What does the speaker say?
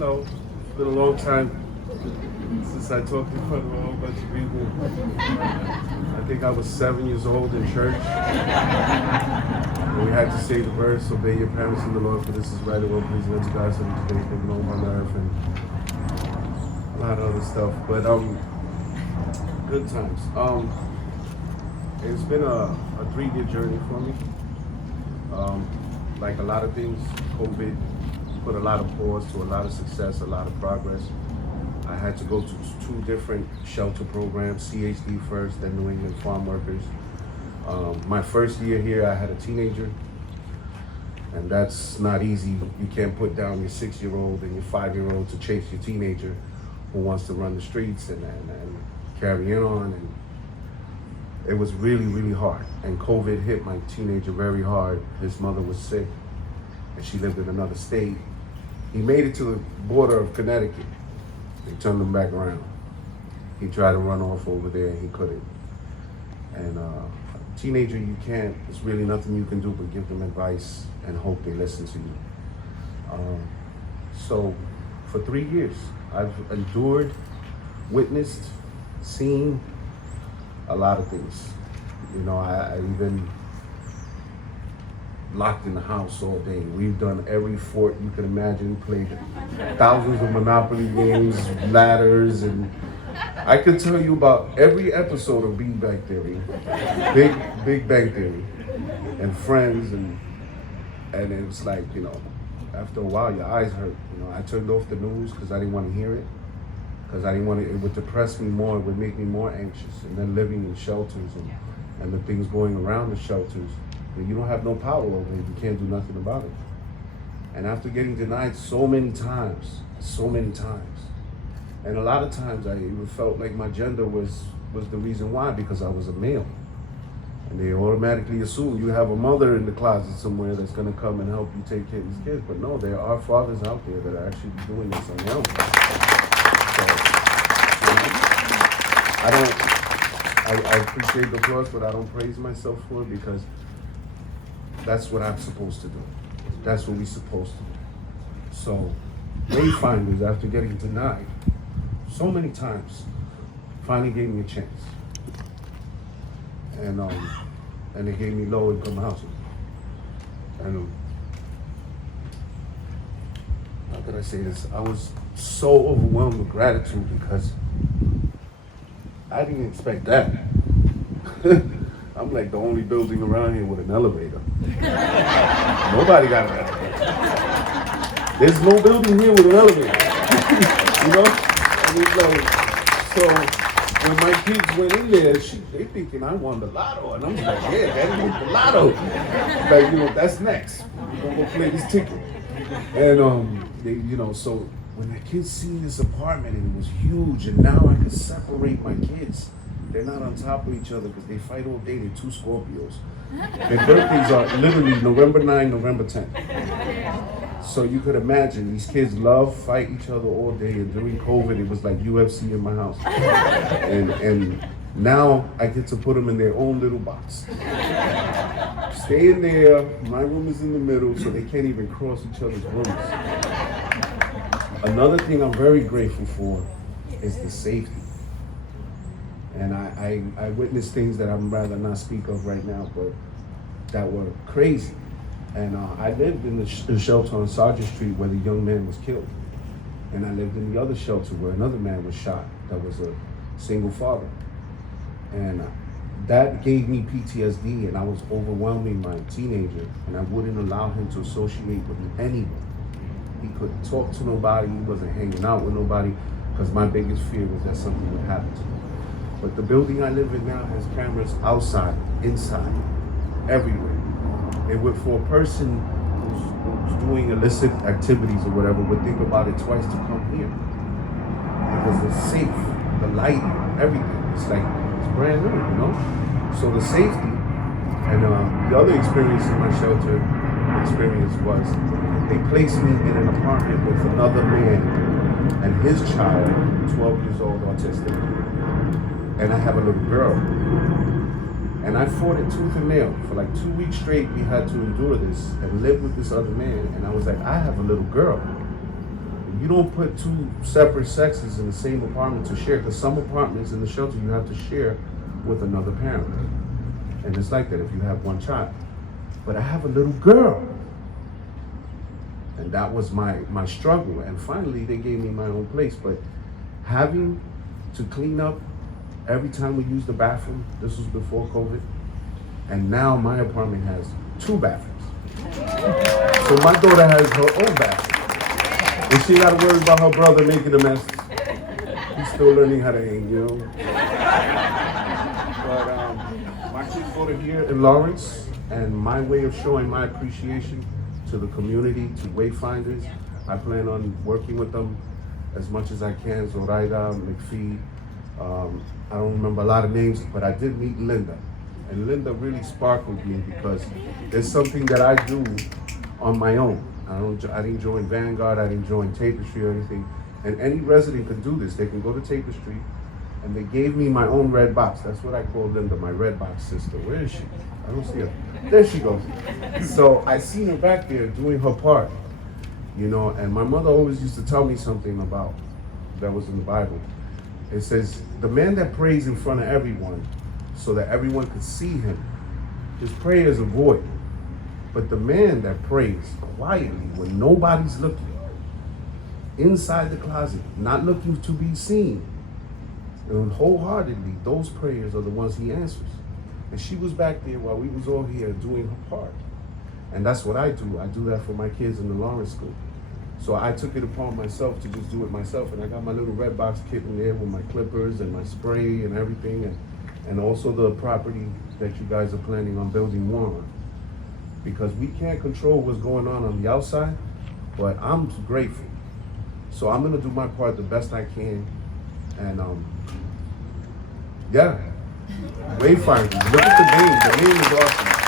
Hello. It's been a long time since I talked in front of a whole bunch of people. I think I was 7 years old in church. And we had to say the verse, obey your parents in the Lord, for this is right and well pleasing unto God, so that today can know on earth, and a lot of other stuff. But good times. It's been a 3-year journey for me. Like a lot of things, COVID put a lot of pause to a lot of success, a lot of progress. I had to go to 2 different shelter programs, CHD first, then New England Farm Workers. My first year here, I had a teenager, and that's not easy. You can't put down your 6-year-old and your 5-year-old to chase your teenager who wants to run the streets and carry on. And it was really, really hard. And COVID hit my teenager very hard. His mother was sick, and she lived in another state. He made it to the border of Connecticut. They turned him back around. He tried to run off over there, and he couldn't. And teenager, you can't, there's really nothing you can do but give them advice and hope they listen to you. So for 3 years, I've endured, witnessed, seen a lot of things. You know, I even locked in the house all day. We've done every fort you can imagine, played thousands of Monopoly games, ladders, and I could tell you about every episode of Big Bang Theory, Big Bang Theory, and Friends, and it was like, you know, after a while your eyes hurt. You know, I turned off the news because I didn't want to hear it, because I didn't want it would depress me more, it would make me more anxious. And then living in shelters and the things going around the shelters, you don't have no power over it, you can't do nothing about it. And after getting denied so many times, and a lot of times I even felt like my gender was the reason why, because I was a male. And they automatically assume you have a mother in the closet somewhere that's gonna come and help you take care of these kids. But no, there are fathers out there that are actually doing this on their own. So, I appreciate the applause, but I don't praise myself for it, because that's what I'm supposed to do. That's what we're supposed to do. So, Wayfinders, after getting denied so many times, finally gave me a chance. And they gave me low income housing. And how could I say this? I was so overwhelmed with gratitude, because I didn't expect that. I'm like the only building around here with an elevator. Nobody got an elevator. There's no building here with an elevator. You know? And it's like, so when my kids went in there, they thinking I won the lotto. And I'm like, yeah, Daddy won the lotto. Like, you know, that's next. We're gonna go play this ticket. And they, you know, so when the kids see this apartment, and it was huge, and now I could separate my kids. They're not on top of each other because they fight all day. They're 2 Scorpios. Their birthdays are literally November 9, November 10. So you could imagine, these kids fight each other all day, and during COVID, it was like UFC in my house. And now I get to put them in their own little box. Stay in there, my room is in the middle, so they can't even cross each other's rooms. Another thing I'm very grateful for is the safety. And I witnessed things that I'm rather not speak of right now, but that were crazy. And I lived in the shelter on Sargent Street where the young man was killed. And I lived in the other shelter where another man was shot that was a single father. And that gave me PTSD, and I was overwhelming my teenager, and I wouldn't allow him to associate with anyone. He couldn't talk to nobody, he wasn't hanging out with nobody, because my biggest fear was that something would happen to him. But the building I live in now has cameras outside, inside, everywhere. And for a person who's doing illicit activities or whatever would think about it twice to come here. Because it's safe, the lighting, everything. It's like, it's brand new, you know? So the safety, and the other experience in my shelter experience was, they placed me in an apartment with another man and his child, 12 years old, autistic. And I have a little girl. And I fought it tooth and nail. For like 2 weeks straight, we had to endure this and live with this other man. And I was like, I have a little girl. you don't put two separate sexes in the same apartment to share, because some apartments in the shelter you have to share with another parent. And it's like that if you have one child. But I have a little girl. And that was my struggle. And finally they gave me my own place. But having to clean up every time we use the bathroom, this was before COVID, and now my apartment has 2 bathrooms. So my daughter has her own bathroom. And she gotta worry about her brother making a mess. He's still learning how to hang, you know. But my kids go to here in Lawrence, and my way of showing my appreciation to the community, to Wayfinders, I plan on working with them as much as I can. Zoraida, McPhee, I don't remember a lot of names, but I did meet Linda. And Linda really sparkled me because it's something that I do on my own. I didn't join Vanguard, I didn't join Tapestry or anything. And any resident can do this. They can go to Tapestry, and they gave me my own red box. That's what I call Linda, my red box sister. Where is she? I don't see her. There she goes. So I seen her back there doing her part, you know, and my mother always used to tell me something about that was in the Bible. It says, the man that prays in front of everyone so that everyone could see him, his prayer is a void. But the man that prays quietly when nobody's looking, inside the closet, not looking to be seen, and wholeheartedly, those prayers are the ones he answers. And she was back there while we was all here doing her part. And that's what I do. I do that for my kids in the Lawrence School. So I took it upon myself to just do it myself. And I got my little red box kit in there with my clippers and my spray and everything. And also the property that you guys are planning on building more on. Because we can't control what's going on the outside, but I'm grateful. So I'm gonna do my part the best I can. And yeah, Wayfinders, look at the name. The name is awesome.